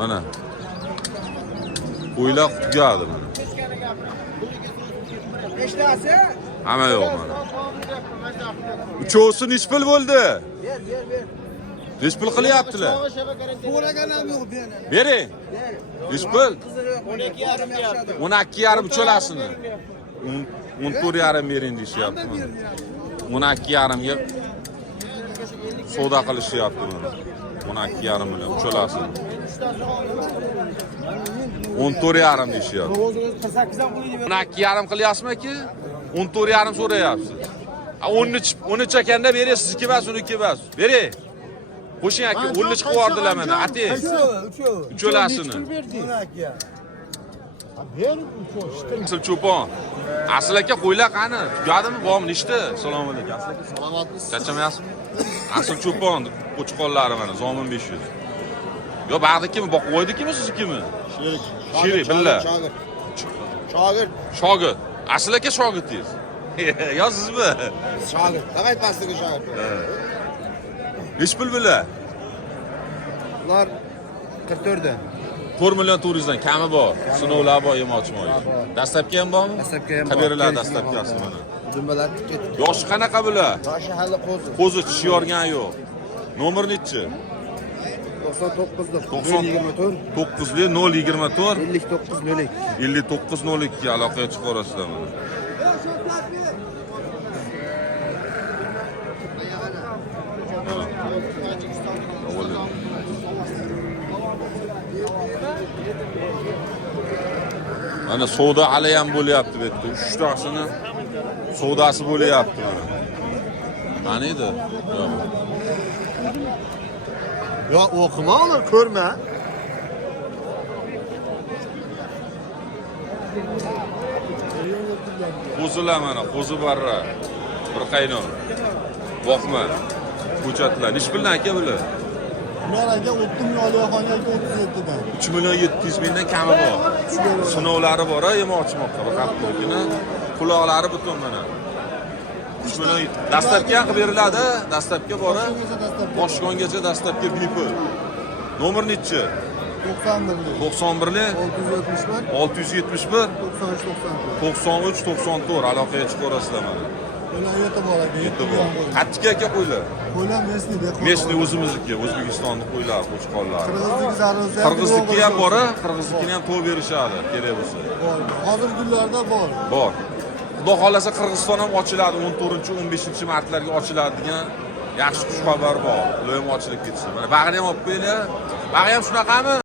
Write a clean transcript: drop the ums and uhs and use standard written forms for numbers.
Mana. Qo'ylar qutgadi mana. Nechtasi? Hamma yo'q mana. Uchovsi nech pul bo'ldi? Ber. Nech pul qilyaptilar? So'ragan ham yo'q bering. Bering. Nech pul? 12,5 12,5 ucholasini. 14,5 bering deyishyapti mana. 12,5 ga savdo qilishyapti mana. 12,5 million ucholasini. 14,5 deyishyapti. 48 ham qo'ying. 12,5 qilyapsizmi-ki? 14,5 so'rayapsiz. 13 ekanda berasiz, sizniki emas, uniki emas. Bering. Qo'shing aka, 10 chiqib yubordilar mana. Ateng. Ucholasini. Asl cho'pon. Asl aka qo'ylar qani? Tugadimi? Bormi? Nechta? Assalomu alaykum. Asl aka salomatmisiz? Charchamayapsizmi? Asl cho'pon qo'chqonlari mana zomin 500. Yo, bag'dikimi? Boqib qo'ydikimi, siznikimi? Sherik, billa. Shogird. Asl aka shogirdingiz. Yo, sizmi? Shogird. Davay pastiga shogird. Nech pul bular? Ular 44 dan. 4 million 400 dan kami bor. Sinovlar bor, yemoqchimoy. Dastlabki ham bormi? Dastlabki ham bor. Qaberlar dastlabkasi mana. Dumbalar ketdi. Yoshi qanaqa bular? Yoshi hali qo'zi. Qo'zi tishi yorgan yo'q. Nomer nechi? 99 90 024 024 59 5902 aloqaga chiqarasizlar mana. Mana savdo hali ham bo'lyapti bu yerda. 3 tasini savdosi bo'lyapti mana. Qaniydi? Yo'q, o'qima uni, ko'rma. Qo'zilar mana, qo'zi barra. Bir qaynon. Boqma. Ko'chatlar. Nech puldan aka bular? Ular aka 30 million oliyxonaga 37 dan. 3 million 700 mingdan kami bor. Sinovlari bor, yemoqchimoqqa bir haftaligina. Quloqlari butun mana. 3 million dastlabki ham qilib beriladi, dastlabki bor. Boshqongacha dastlabki bepul. Nomer nechi? 91 671 671 93 94 aloqaga chiqarasizlar mana. Ular yetib bor aka. Yetib bor. Qattiq aka qo'ylar. Qo'ylar mesni deb. Mesni o'zimizniki, O'zbekistonning qo'ylar, qo'chqonlari. Qirg'izlik zarurati. Qirg'izlikka ham bor, qirg'izlikni ham to'y berishadi, kerak bo'lsa. Hozirgi kunlarda bor. Bor. Xudo xolasa Qirg'iziston ham ochiladi, 14-15-martlarga ochiladi degan yaxshi xushxabar bor. Ular ham ochilib ketsin. Mana bag'ri ham olib qo'yinglar. Bag'i ham shunaqami?